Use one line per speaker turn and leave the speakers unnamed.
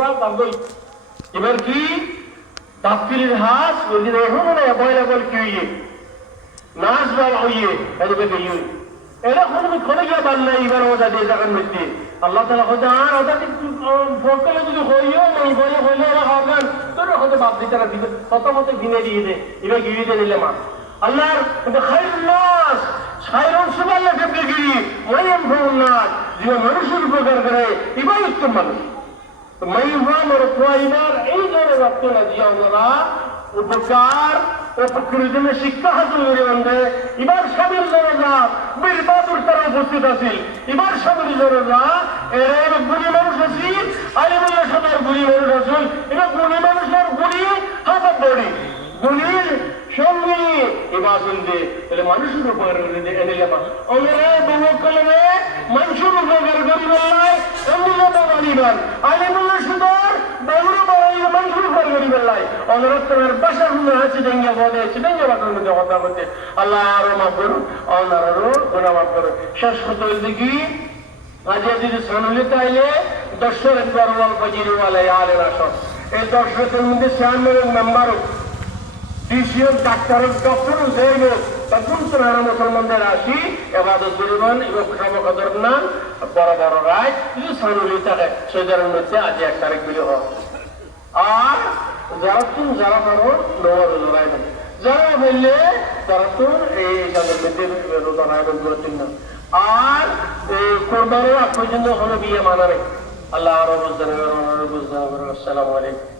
করা পাবই এবার কি? হাস বলছি এখন বয়লা বল কি হইয়ে? নাচ বা এদিকে গিয়ে নাই ওটা দিয়ে মধ্যে আল্লাহ তালা হয়তো আর ওটা যদি হইও মানে হইলে ওরা হবেন তোর হয়তো দিতে না দিবে কিনে দিয়ে দে, এবার গিয়ে দিয়ে দিলে মা আল্লাহর খাইরুল নাস, খাইরুল সুবাল্লাহ কেমনে গিরি ফাউল নাস যে মানুষের উপকার করে এবার উত্তম মানুষ। মাইহাম আর কোয়াইবার এই ধরনের রক্ত দিয়ে আমরা উপকার ও প্রকৃতির শিক্ষা হাসিল করে বন্ধে এবার স্বামীর জনতা বীর বাদুর তারা উপস্থিত আছিল। এবার স্বামীর জনতা এর গুণী মানুষ আছি আলিমুল্লাহ সদর গুণী মানুষ আছিল। এবার গুণী মানুষের গুণী হাতার দড়ি। গুণীর সঙ্গী। এবার শুনতে তাহলে মানুষের উপকার করে এনে লেমা আমরা বহু কলমে মানুষের উপকার করি বললাই এমনি বাবা মানিবার আলিমুল্লাহ সদর বেগুড়ো বাড়াই মানুষের উপকার করি বললাই অনুরোধ তোমার বাসা হুমে আছে ডেঙ্গা বলে চিডেঙ্গা বাটার মধ্যে কথা বলতে আল্লাহ আরও মাফ করুন অনারও গুণা মাফ করুন শেষ হইলে কি? আজ যদি সানুলিতে আইলে দর্শক একবার ওয়াল ফজির ওয়ালাই আলের আসন এই দর্শকের মধ্যে চেয়ারম্যান মেম্বারও ডিসিএম ডাক্তার ডক্টর জৈব তখন তোমার মুসলমানদের আসি, এবাদত করিবেন, এবং সমকদর না, বড় বড় রায় যদি সানুলি থাকে সেদের মধ্যে আজ এক তারিখ গুলি হয় আর যারা তুমি যারা পারো রোজা তারা তো এই তাদের মধ্যে রোজা রাখবেন না। আর হলো বিয়ে মানা নেই আল্লাহ আসসালামু আলাইকুম।